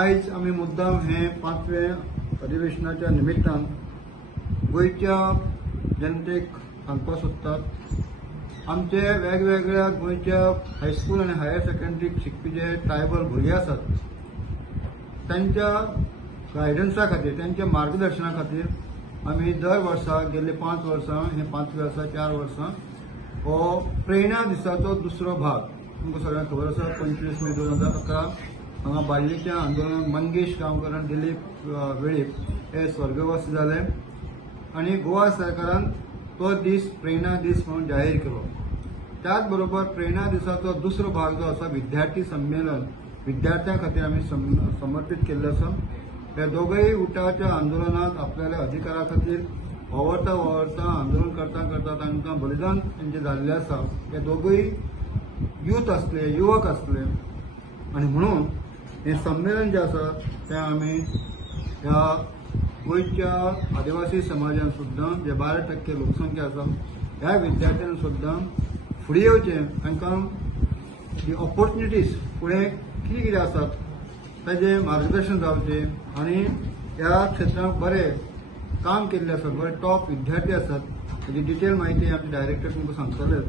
आयज आमी मुद्दाम हे 5वें अधिवेशनाच्या निमित्तान गोयच्या जनतेक सांगपाक सोदतात आमचे वेगवेगळ्या गोयच्या हायस्कूल आनी हायर सेकंडरीक शिकपी जे ट्रायबल भुरगे आसात त्यांच्या गायडन्सा खातीर त्यांच्या मार्गदर्शना खातीर आमी दर वर्सा गेल्ले 5 वर्सां हे 5वें वर्सा 4 वर्सां हो प्रेरणा दिसाचो दुसरो भाग तुमकां सगळ्यांक खबर आसा 25 मे 2011 हांगा बाळ्ळीच्या आंदोलनात मंगेश गांवकर आनी दिलीप वेळीप हे स्वर्गवासी जाले आनी गोवा सरकारान तो दीस प्रेरणा दीस म्हणून जाहीर केलो। त्याच बरोबर प्रेरणा दिसाचो दुसरो भाग जो आसा विद्यार्थी संमेलन विद्यार्थ्यां खातीर आमी समर्पित केल्लें आसा। हे दोगूय उठावाच्या आंदोलनात आपल्या अधिकारा खातीर वावरता आंदोलन करता तांकां बलिदान तेंचे जाल्लें आसा। हे दोगूय यूथ आसले युवक आसले आनी म्हणून हे संमेलन जे आसा तें आमी ह्या गोंयच्या आदिवासी समाजान सुद्दां जे 12% लोकसंख्या आसा ह्या विद्यार्थ्यांनी सुद्दां फुडें येवचें तांकां जी ऑपॉर्च्युनिटीज फुडें कितें आसात ताजें मार्गदर्शन जावचें आनी ह्या क्षेत्रांत बरें काम केल्लें आसात बरे टॉप विद्यार्थी आसात ताजी डिटेल म्हायती आमचे डायरेक्टर तुमकां सांगतले।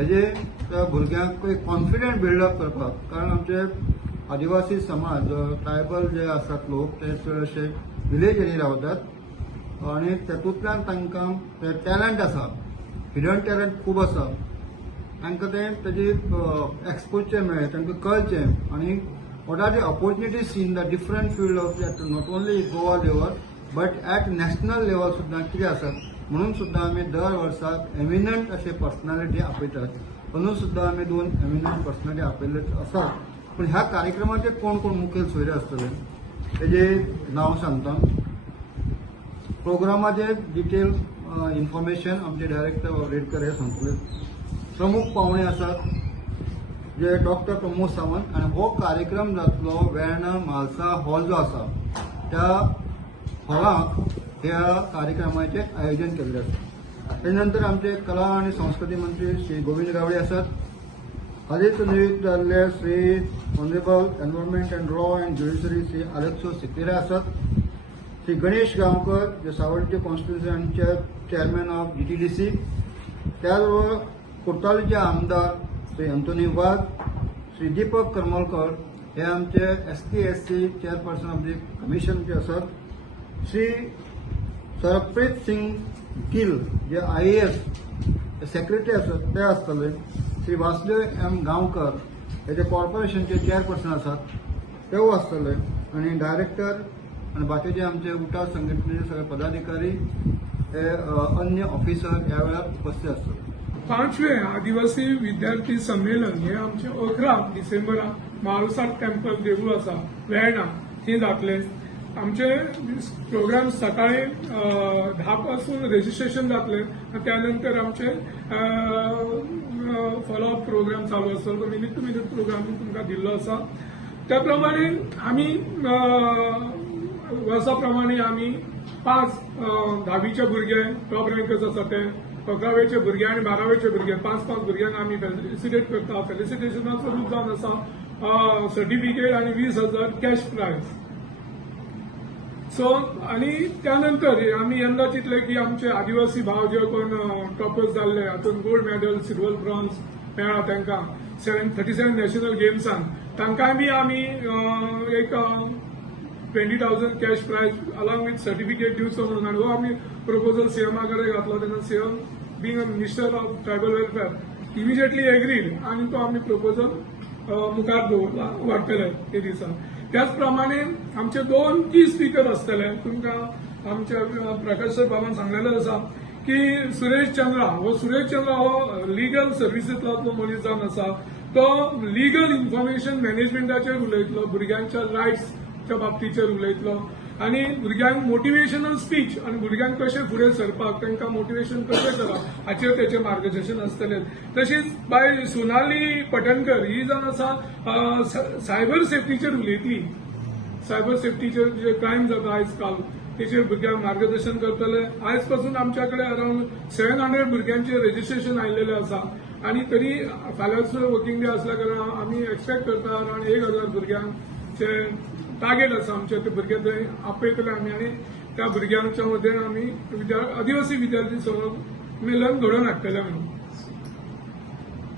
हेजे त्या भुरग्यांक एक कॉन्फिडंट बिल्डअप करपाक कारण आमचे आदिवासी समाज ट्रायबल जे आसात लोक ते चडशे विलेज एरिया रावतात आनी तातूंतल्यान तांकां ते टॅलंट आसा हिडन टॅलंट खूब आसा तांकां तें ताजी एक्सपोजर मेळ्ळें तांकां कळचें आनी what are the opportunities in the different field of not only Goa level but at national level सुद्दां कितें आसात म्हणून सुद्दां आमी दर वर्साक एमिनंट अशे पर्सनॅलिटी आपयतात म्हणून सुद्दां आमी 2 एमिनंट पर्सनॅलिटी आपयल्ले आसात। पूण ह्या कार्यक्रमाचे कोण कोण मुखेल सोयरे आसतले तेजे नांव सांगता। प्रोग्रामाचे डिटेल इन्फॉर्मेशन आमचे डायरेक्टर रेडकर हे सांगतले। प्रमुख पावणे आसात जे डॉक्टर प्रमोद सावंत आनी हो कार्यक्रम जातलो वेर्णा म्हालसा हॉल जो आसा त्या हॉलांत ह्या कार्यक्रमाचे आयोजन केल्लें आसा। तेजे नंतर आमचे कला आनी संस्कृती मंत्री श्री गोविंद गावडे आसात। हालींच नियुक्त जाल्ले Shri honourable environment and law and judiciary Shri Aleixo Sequeira आसात। श्री गणेश गांवकर जे सावड्डे कॉन्स्टिट्युशनचे चेअरमॅन ऑफ GTDC त्याचबरोबर कोट्टालीचे आमदार श्री अंतोनी वाघ श्री दीपक करमलकर हे आमचे ST/SC चेअरपर्सन ऑफ दी कमिशनचे आसात। श्री सरप्रीत सिंग गिल जे IAS सेक्रेटरी आसात ते आसतले। श्री वासुदेव M गांवकर हे जे कॉर्पोरेशनचे चेअरपर्सन आसात ते आसतले आनी डायरेक्टर आनी बाकीचे आमचे उठाव संघटनेचे सगळे पदाधिकारी हे अन्य ऑफिसर ह्या वेळार उपस्थित आसतले। 5वें आदिवासी विद्यार्थी संमेलन हे आमचे 11 डिसेंबराक म्हालसा टेम्पल देवूळ आसा वेर्णा थंय जातले। आमचे प्रोग्राम सकाळी 10 पासून रजिस्ट्रेशन जातले त्यानंतर आमचे फॉलोअप प्रोग्राम चालू आसतलो। मिनिट टू मिनिट प्रोग्राम तुमकां दिल्लो आसा त्या प्रमाणे आमी वर्सा प्रमाणे आमी 5 10वीचे भुरगे टॉप रँकर्स आसा ते 11वेचे भुरगे आनी 12वेचे भुरगे 5 भुरग्यांक आमी फेलिसिटेट करता। फेलिसिटेशनाचो रूप जावन आसा सर्टिफिकेट आनी 20,000 कॅश प्रायज। सो आनी त्यानंतर आमी यंदा चिंतले की आमचे आदिवासी भाव जे कोण टॉपर्स जाल्ले हातूंत गोल्ड मेडल सिल्वर ब्रॉन्झ मेळ्ळा तांकां 37 नॅशनल गेम्सान तांकांय बी आमी एक 20,000 cash prize along with certificate दिवचो म्हणून आनी हो आमी प्रपोजल CMA कडेन घातलो तेन्ना CM being a minister of tribal welfare immediately agreed आनी तो आमी प्रपोजल मुखार दवरला व्हरतले ते दिसा। त्याच प्रमाणे आमचे 2 की स्पीकर आसतले तुमकां आमच्या प्रकाश सर बाबान सांगलेलें आसा की सुरेश चंद्रा हो लिगल सर्विसेसांतलो मनीस जावन आसा तो लिगल इन्फॉर्मेशन मॅनेजमेंटाचेर उलयतलो भुरग्यांच्या रायट्सच्या बाबतीचेर उलयतलो आनी भुरग्यांक मोटिवेशनल स्पीच आनी भुरग्यांक कशें फुडें सरपाक तांकां मोटिवेशन कशें करप हाचेर तेचें मार्गदर्शन आसतलें। तशीच बाय सोनाली पटणकर ही जावन आसा सायबर सेफ्टीचेर उलयतली। सायबर सेफ्टीचेर जे क्रायम जाता आयज काल तेचेर भुरग्यांक मार्गदर्शन करतले। आयज पासून आमच्या कडेन अराउंड 700 भुरग्यांचे रजिस्ट्रेशन आयिल्लें आसा आनी तरी फाल्यांचो वर्किंग डे आसल्या कारणान आमी एक्सपेक्ट करता अराउंड 1,000 भुरग्यांचे टार्गेट आसा आमचे ते भुरगे थंय आपयतले आमी आनी त्या भुरग्यांच्या मदें आमी आदिवासी विद्यार्थी मेलन घडोवन हाडटले म्हणून